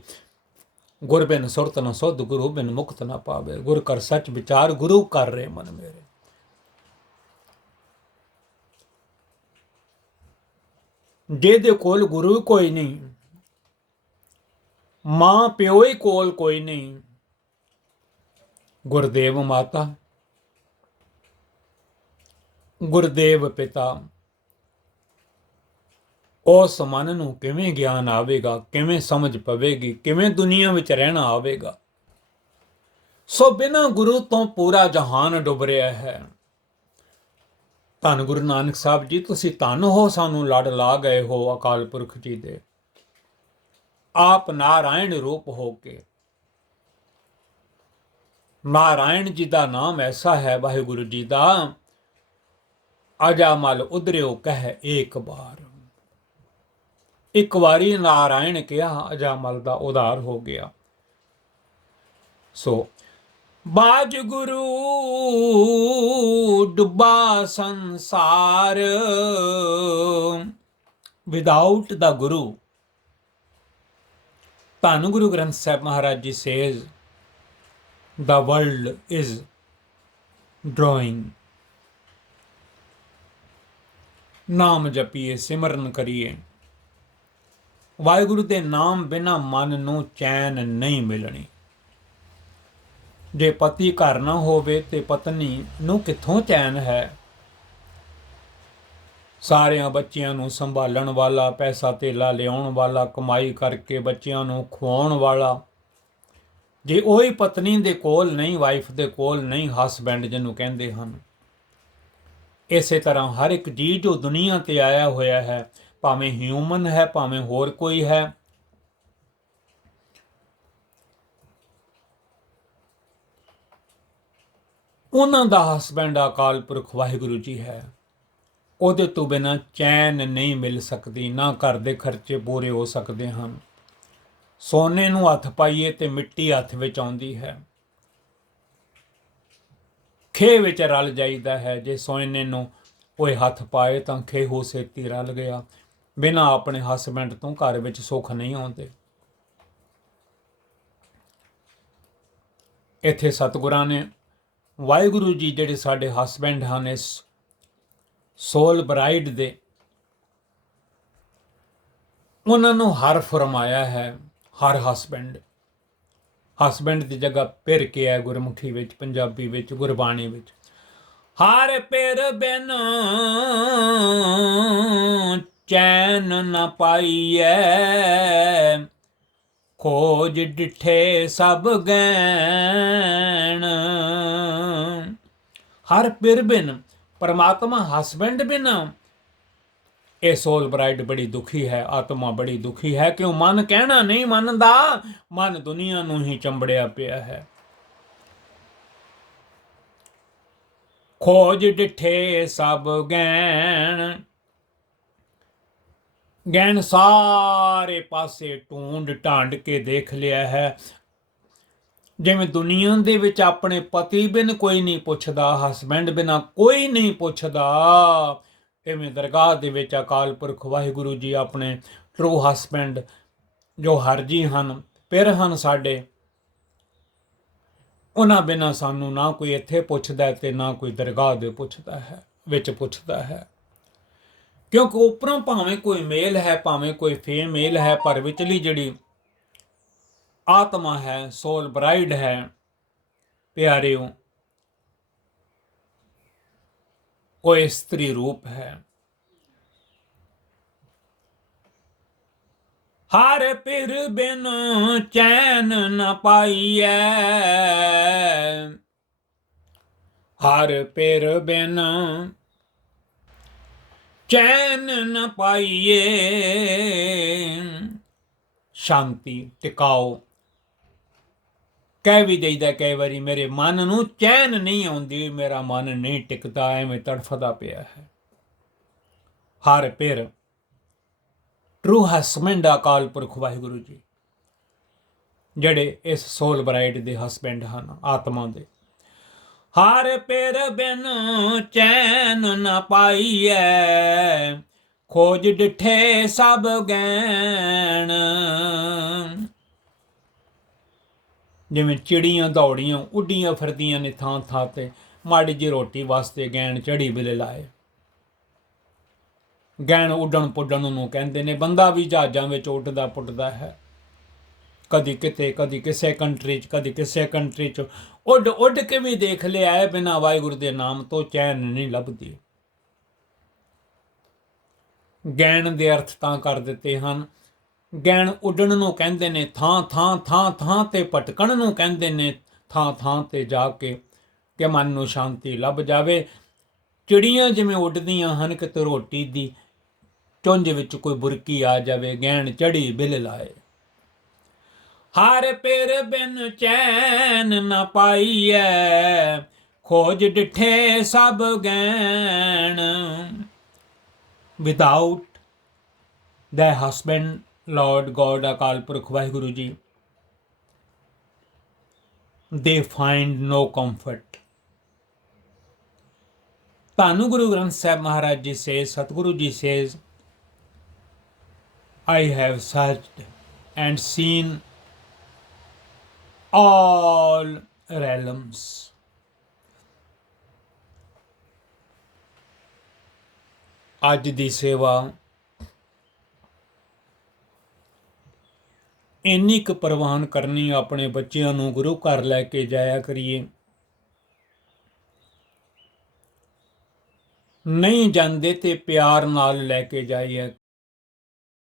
ਗੁਰ ਬਿਨ ਸੁਰਤ ਨ ਸੁਧ, ਗੁਰੂ ਬਿਨ ਮੁਕਤ ਨ ਪਾਵੇ। ਗੁਰ ਕਰ ਸੱਚ ਵਿਚਾਰ, ਗੁਰੂ ਕਰ ਰੇ ਮਨ ਮੇਰੇ। ਜੇ ਦੇ ਕੋਲ ਗੁਰੂ ਕੋਈ ਨਹੀਂ, ਮਾਂ ਪਿਓ ਹੀ ਕੋਲ ਕੋਈ ਨਹੀਂ। ਗੁਰਦੇਵ ਮਾਤਾ ਗੁਰਦੇਵ ਪਿਤਾ ਉਸ ਮਨ ਨੂੰ ਕਿਵੇਂ ਗਿਆਨ ਆਵੇਗਾ, ਕਿਵੇਂ ਸਮਝ ਪਵੇਗੀ, ਕਿਵੇਂ ਦੁਨੀਆ ਵਿੱਚ ਰਹਿਣਾ ਆਵੇਗਾ? ਸੋ ਬਿਨਾ ਗੁਰੂ ਤੋਂ ਪੂਰਾ ਜਹਾਨ ਡੁੱਬ ਰਿਹਾ ਹੈ। ਧੰਨ ਗੁਰੂ ਨਾਨਕ ਸਾਹਿਬ ਜੀ, ਤੁਸੀਂ ਧੰਨ ਹੋ, ਸਾਨੂੰ ਲੜ ਲਾ ਗਏ ਹੋ ਅਕਾਲ ਪੁਰਖ ਜੀ ਦੇ। ਆਪ ਨਾਰਾਇਣ ਰੂਪ ਹੋ ਕੇ। ਨਾਰਾਇਣ ਜੀ ਦਾ ਨਾਮ ਐਸਾ ਹੈ, ਵਾਹਿਗੁਰੂ ਜੀ ਦਾ ਅਜਾ ਮਲ ਉਧਰਿਓ ਕਹਿ ਏਕ ਵਾਰ ਇੱਕ ਵਾਰੀ ਨਾਰਾਇਣ ਕਿਹਾ ਅਜਾ ਮਲ ਦਾ ਉਧਾਰ ਹੋ ਗਿਆ। ਸੋ ਬਾਜ ਗੁਰੂ ਡੁੱਬਾ ਸੰਸਾਰ। Without the Guru. Dhan Guru Granth Sahib Maharaj ji says the world is drawing ਨਾਮ ਜਪੀਏ, ਸਿਮਰਨ ਕਰੀਏ। ਵਾਹਿਗੁਰੂ ਦੇ ਨਾਮ ਬਿਨਾ ਮਨ ਨੂੰ ਚੈਨ ਨਹੀਂ ਮਿਲਣੀ। ਜੇ ਪਤੀ ਘਰ ਨਾ ਹੋਵੇ ਤੇ ਪਤਨੀ ਨੂੰ ਕਿੱਥੋਂ ਚੈਨ ਹੈ? ਸਾਰਿਆਂ ਬੱਚਿਆਂ ਨੂੰ ਸੰਭਾਲਣ ਵਾਲਾ, ਪੈਸਾ ਧੇਲਾ ਲਿਆਉਣ ਵਾਲਾ, ਕਮਾਈ ਕਰਕੇ ਬੱਚਿਆਂ ਨੂੰ ਖਵਾਉਣ ਵਾਲਾ। ਜੇ ਉਹੀ ਪਤਨੀ ਦੇ ਕੋਲ ਨਹੀਂ, ਵਾਈਫ ਦੇ ਕੋਲ ਨਹੀਂ, ਹਸਬੈਂਡ ਜਿਹਨੂੰ ਕਹਿੰਦੇ ਹਨ। ਇਸੇ ਤਰ੍ਹਾਂ ਹਰ ਇੱਕ ਜੀ ਜੋ ਦੁਨੀਆ ਤੇ ਆਇਆ ਹੋਇਆ ਹੈ, ਭਾਵੇਂ ਹਿਊਮਨ ਹੈ, ਭਾਵੇਂ ਹੋਰ ਕੋਈ ਹੈ, ਉਹਨਾਂ ਦਾ ਹਸਬੈਂਡ ਅਕਾਲ ਪੁਰਖ ਵਾਹਿਗੁਰੂ ਜੀ ਹੈ। ਉਹਦੇ ਤੋਂ ਬਿਨਾ ਚੈਨ ਨਹੀਂ ਮਿਲ ਸਕਦੀ, ਨਾ ਘਰ ਦੇ ਖਰਚੇ ਪੂਰੇ ਹੋ ਸਕਦੇ ਹਨ। ਸੋਨੇ ਨੂੰ ਹੱਥ ਪਾਈਏ ਤੇ ਮਿੱਟੀ ਹੱਥ ਵਿੱਚ ਆਉਂਦੀ ਹੈ। ਖੇ ਵਿੱਚ ਰਲ ਜਾਈਦਾ ਹੈ, ਜੇ ਸੋਇਨੇ ਨੂੰ ਕੋਈ ਹੱਥ ਪਾਏ ਤਾਂ ਖੇ ਹੋ ਸੇਤੀ ਰਲ ਗਿਆ। ਬਿਨਾ ਆਪਣੇ ਹਸਬੈਂਡ ਤੋਂ ਘਰ ਵਿੱਚ ਸੁੱਖ ਨਹੀਂ ਆਉਂਦੇ। ਇੱਥੇ ਸਤਿਗੁਰਾਂ ਨੇ ਵਾਹਿਗੁਰੂ ਜੀ ਜਿਹੜੇ ਸਾਡੇ ਹਸਬੈਂਡ ਹਨ, ਇਸ ਸੋਲ ਬ੍ਰਾਈਡ ਦੇ, ਉਹਨਾਂ ਨੂੰ ਹਰ ਫਰਮਾਇਆ ਹੈ, ਹਰ ਹਸਬੈਂਡ। ਹਸਬੈਂਡ ਦੀ ਜਗ੍ਹਾ ਪਿਰ ਕੇ ਹੈ ਗੁਰਮੁਖੀ ਵਿੱਚ, ਪੰਜਾਬੀ ਵਿੱਚ, ਗੁਰਬਾਣੀ ਵਿੱਚ। ਹਰ ਪਿਰ ਬਿਨ ਚੈਨ ਨ ਪਾਈਐ। ਖੋਜ ਡਿਠੇ ਸਭ ਗੈਣ। ਹਰ ਪਿਰ ਬਿਨ, ਪਰਮਾਤਮਾ ਹਸਬੈਂਡ ਬਿਨ ਇਹ ਸੋਲ ਬ੍ਰਾਈਡ ਬੜੀ ਦੁਖੀ ਹੈ, ਆਤਮਾ ਬੜੀ ਦੁਖੀ ਹੈ, ਕਿਉਂ ਮਨ ਕਹਿਣਾ ਨਹੀਂ ਮੰਨਦਾ? ਮਨ ਦੁਨੀਆ ਨੂੰ ਹੀ ਚੰਬੜਿਆ ਪਿਆ ਹੈ। ਖੋਜ ਡਿਠੇ ਸਭ ਗੈਣ ਗੈਣ ਸਾਰੇ ਪਾਸੇ ਟੂੰਡ ਢਾਂਡ ਕੇ ਦੇਖ ਲਿਆ ਹੈ। ਜਿਵੇਂ ਦੁਨੀਆ ਦੇ ਵਿੱਚ ਆਪਣੇ ਪਤੀ ਬਿਨ ਕੋਈ ਨਹੀਂ ਪੁੱਛਦਾ ਹਸਬੈਂਡ ਬਿਨਾ ਕੋਈ ਨਹੀਂ ਪੁੱਛਦਾ ਇਵੇਂ ਦਰਗਾਹ ਦੇ ਵਿੱਚ ਅਕਾਲ ਪੁਰਖ ਵਾਹਿਗੁਰੂ ਜੀ ਆਪਣੇ ਟਰੂ ਹਸਬੈਂਡ ਜੋ ਹਰਜੀ ਹਨ ਪਿਰ ਹਨ ਸਾਡੇ। ਉਹਨਾਂ ਬਿਨਾ ਸਾਨੂੰ ਨਾ ਕੋਈ ਇੱਥੇ ਪੁੱਛਦਾ ਹੈ ਤੇ ਨਾ ਕੋਈ ਦਰਗਾਹ ਦੇ ਪੁੱਛਦਾ ਹੈ, ਵਿੱਚ ਪੁੱਛਦਾ ਹੈ। ਕਿਉਂਕਿ ਉੱਪਰੋਂ ਭਾਵੇਂ ਕੋਈ ਮੇਲ ਹੈ, ਭਾਵੇਂ ਕੋਈ ਫੀਮੇਲ ਹੈ, ਪਰ ਵਿਚਲੀ ਜਿਹੜੀ ਆਤਮਾ ਹੈ ਸੋਲ ਬ੍ਰਾਈਡ ਹੈ, ਪਿਆਰਿਓ ਉਹ ਇਸਤਰੀ ਰੂਪ ਹੈ ਹਰ ਪਿਰ ਬਿਨ ਚੈਨ ਨ ਪਾਈਐ ਹਰ ਪਿਰ ਬਿਨ ਚੈਨ ਨ ਪਾਈਏ ਸ਼ਾਂਤੀ ਟਿਕਾਓ ਕਹਿ ਵੀ ਦੇਈਦਾ ਕਈ ਵਾਰੀ ਮੇਰੇ ਮਨ ਨੂੰ ਚੈਨ ਨਹੀਂ ਆਉਂਦੀ ਮੇਰਾ ਮਨ ਨਹੀਂ ਟਿਕਦਾ, ਐਵੇਂ ਤੜਫਦਾ ਪਿਆ ਹੈ। ਹਰ ਪੇਰ ਟਰੂ ਹਸਬੈਂਡ ਅਕਾਲ ਪੁਰਖ ਵਾਹਿਗੁਰੂ ਜੀ, ਜਿਹੜੇ ਇਸ ਸੋਲ ਬ੍ਰਾਈਡ ਦੇ ਹਸਬੈਂਡ ਹਨ, ਆਤਮਾ ਦੇ। ਹਰ ਪੇਰ ਬਿਨ ਚੈਨ ਨ ਪਾਈਐ, ਖੋਜ ਡਿਠੇ ਸਭ ਗੈਣ ਜਿਵੇਂ ਚਿੜੀਆਂ ਦੌੜੀਆਂ, ਉੱਡੀਆਂ ਫਿਰਦੀਆਂ ਨੇ ਥਾਂ ਥਾਂ ਤੇ, ਮਾੜੀ ਜਿਹੀ ਰੋਟੀ ਵਾਸਤੇ ਗੈਣ ਚੜੀ ਬਿਲੇ ਲਾਏ। ਗੈਣ ਉੱਡਣ ਪੁੱਡਣ ਨੂੰ ਕਹਿੰਦੇ ਨੇ, ਬੰਦਾ ਵੀ ਜਹਾਜ਼ਾਂ ਵਿੱਚ ਉੱਡਦਾ ਪੁੱਟਦਾ ਹੈ। ਕਦੀ ਕਿਤੇ, ਕਦੀ ਕਿਸੇ ਕੰਟਰੀ 'ਚ, ਕਦੀ ਕਿਸੇ ਕੰਟਰੀ 'ਚ। ਉੱਡ ਉੱਡ ਕੇ ਵੀ ਦੇਖ ਲਿਆ ਹੈ, ਬਿਨਾਂ ਵਾਹਿਗੁਰੂ ਦੇ ਨਾਮ ਤੋਂ ਚੈਨ ਨਹੀਂ ਲੱਭਦੀ। ਗੈਣ ਦੇ ਅਰਥ ਤਾਂ ਕਰ ਦਿੱਤੇ ਹਨ ਗੈਣ ਉੱਡਣ ਨੂੰ ਕਹਿੰਦੇ ਨੇ ਥਾਂ ਥਾਂ ਥਾਂ ਥਾਂ ਤੇ ਭਟਕਣ ਨੂੰ ਕਹਿੰਦੇ ਨੇ ਥਾਂ ਥਾਂ ਤੇ ਜਾ ਕੇ ਕਿ ਮਨ ਨੂੰ ਸ਼ਾਂਤੀ ਲੱਭ ਜਾਵੇ। ਚਿੜੀਆਂ ਜਿਵੇਂ ਉੱਡਦੀਆਂ ਹਨ ਕਿਤੇ ਰੋਟੀ ਦੀ ਚੁੰਝ ਵਿੱਚ ਕੋਈ ਬੁਰਕੀ ਆ ਜਾਵੇ ਗੈਣ ਚੜੀ ਬਿਲ ਲਾਏ। ਹਰ ਪੇਰ ਬਿਨ ਚੈਨ ਨ ਪਾਈਐ ਖੋਜ ਡਿਠੇ ਸਭ ਗੈਣ without their husband, lord god Akal Purakh Waheguru ji ਦੇ ਫਾਈਂਡ ਨੋ ਕੰਫਰਟ ਤਾਨੂੰ ਗੁਰੂ ਗ੍ਰੰਥ ਸਾਹਿਬ ਮਹਾਰਾਜ ਜੀ ਸੇ Satguru ji says I have searched and seen all realms. ਅੱਜ ਦੀ ਸੇਵਾ ਇੰਨੀ ਕੁ ਪ੍ਰਵਾਨ ਕਰਨੀ ਆਪਣੇ ਬੱਚਿਆਂ ਨੂੰ ਗੁਰੂ ਘਰ ਲੈ ਕੇ ਜਾਇਆ ਕਰੀਏ। ਨਹੀਂ ਜਾਂਦੇ ਤੇ ਪਿਆਰ ਨਾਲ ਲੈ ਕੇ ਜਾਈਏ